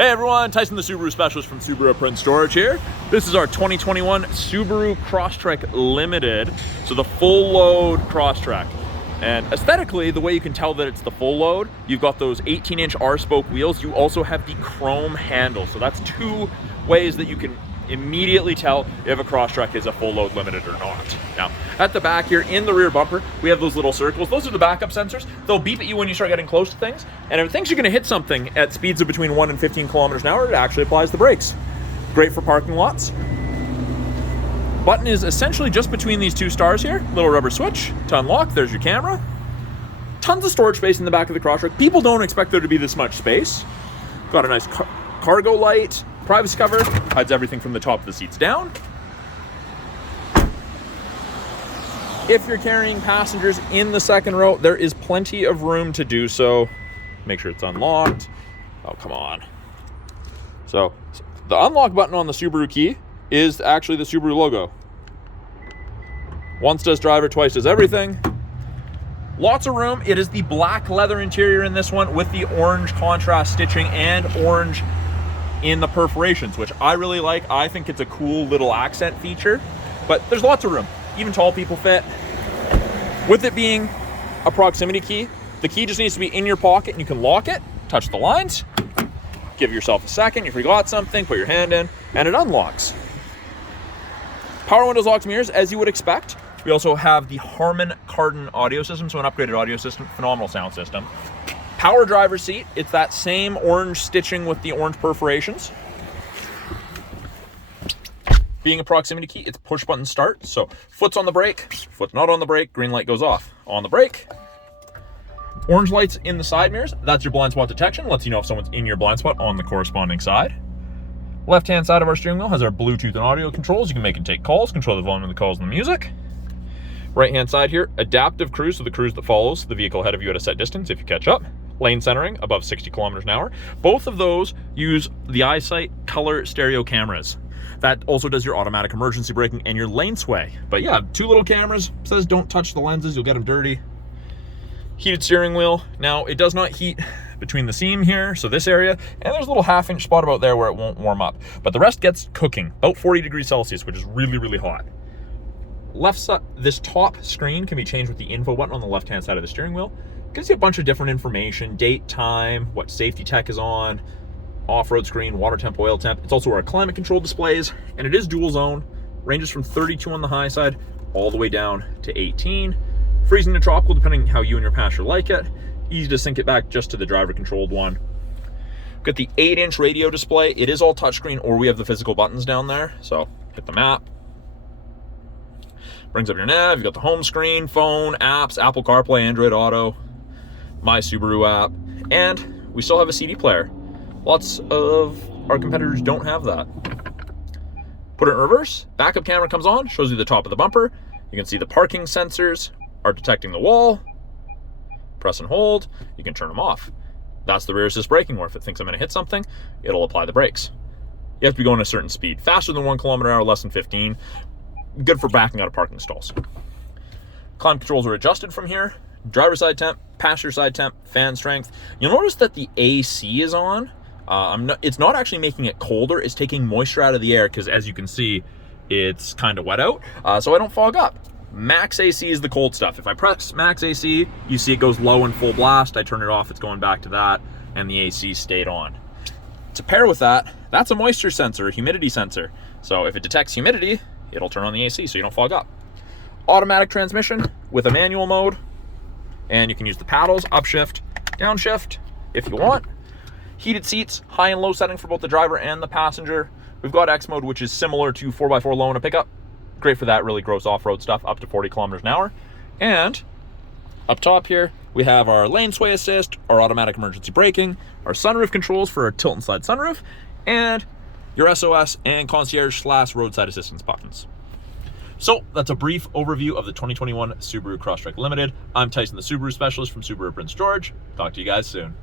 Hey everyone, Tyson the Subaru Specialist from Subaru Prince Storage here. This is our 2021 Subaru Crosstrek Limited, so the full load Crosstrek. And aesthetically, the way you can tell that it's the full load, you've got those 18-inch R-spoke wheels. You also have the chrome handle, so that's two ways that you can immediately tell if a Crosstrek is a full load Limited or not. Now, at the back here, in the rear bumper, we have those little circles. Those are the backup sensors. They'll beep at you when you start getting close to things. And if it thinks you're gonna hit something at speeds of between 1 and 15 kilometers an hour, it actually applies the brakes. Great for parking lots. Button is essentially just between these two stars here. Little rubber switch to unlock. There's your camera. Tons of storage space in the back of the Crosstrek. People don't expect there to be this much space. Got a nice cargo light. Privacy cover, hides everything from the top of the seats down. If you're carrying passengers in the second row, there is plenty of room to do so. Make sure it's unlocked. Oh, come on. So, the unlock button on the Subaru key is actually the Subaru logo. Once does driver, twice does everything. Lots of room. It is the black leather interior in this one with the orange contrast stitching and orange in the perforations, which I really like. I think it's a cool little accent feature, but there's lots of room. Even tall people fit. With it being a proximity key, the key just needs to be in your pocket and you can lock it, touch the lines, give yourself a second, you forgot something, put your hand in, and it unlocks. Power windows, locks, mirrors, as you would expect. We also have the Harman Kardon audio system, so an upgraded audio system, phenomenal sound system. Power driver's seat, it's that same orange stitching with the orange perforations. Being a proximity key, it's push button start. So foot's on the brake, foot's not on the brake, green light goes off. On the brake. Orange lights in the side mirrors, that's your blind spot detection. Lets you know if someone's in your blind spot on the corresponding side. Left-hand side of our steering wheel has our Bluetooth and audio controls. You can make and take calls, control the volume of the calls and the music. Right-hand side here, adaptive cruise, so the cruise that follows the vehicle ahead of you at a set distance if you catch up. Lane centering above 60 kilometers an hour. Both of those use the EyeSight color stereo cameras. That also does your automatic emergency braking and your lane sway. But yeah, two little cameras. Says don't touch the lenses, you'll get them dirty. Heated steering wheel. Now, it does not heat between the seam here, so this area, and there's a little half-inch spot about there where it won't warm up. But the rest gets cooking, about 40 degrees Celsius, which is really, really hot. Left side, this top screen can be changed with the info button on the left-hand side of the steering wheel. Gives you a bunch of different information, date, time, what safety tech is on, off-road screen, water temp, oil temp. It's also our climate control displays, and it is dual zone. Ranges from 32 on the high side all the way down to 18. Freezing to tropical, depending how you and your passenger like it. Easy to sync it back just to the driver-controlled one. We've got the 8-inch radio display. It is all touchscreen, or we have the physical buttons down there. So hit the map. Brings up your nav. You've got the home screen, phone, apps, Apple CarPlay, Android Auto, My Subaru app, and we still have a CD player. Lots of our competitors don't have that. Put it in reverse, backup camera comes on, shows you the top of the bumper. You can see the parking sensors are detecting the wall. Press and hold, you can turn them off. That's the rear assist braking, where if it thinks I'm gonna hit something, it'll apply the brakes. You have to be going a certain speed, faster than 1 kilometer an hour, less than 15. Good for backing out of parking stalls. Climate controls are adjusted from here. Driver side temp, passenger side temp, fan strength. You'll notice that the AC is on. It's not actually making it colder. It's taking moisture out of the air because, as you can see, it's kind of wet out. So I don't fog up. Max AC is the cold stuff. If I press max AC, you see it goes low and full blast. I turn it off, it's going back to that, and the AC stayed on. To pair with that, that's a moisture sensor, a humidity sensor. So if it detects humidity, it'll turn on the AC so you don't fog up. Automatic transmission with a manual mode. And you can use the paddles, upshift, downshift, if you want. Heated seats, high and low setting for both the driver and the passenger. We've got X mode, which is similar to 4x4 low in a pickup. Great for that really gross off-road stuff, up to 40 kilometers an hour. And up top here, we have our lane sway assist, our automatic emergency braking, our sunroof controls for our tilt and slide sunroof, and your SOS and concierge / roadside assistance buttons. So that's a brief overview of the 2021 Subaru Crosstrek Limited. I'm Tyson the Subaru Specialist from Subaru Prince Storage. Talk to you guys soon.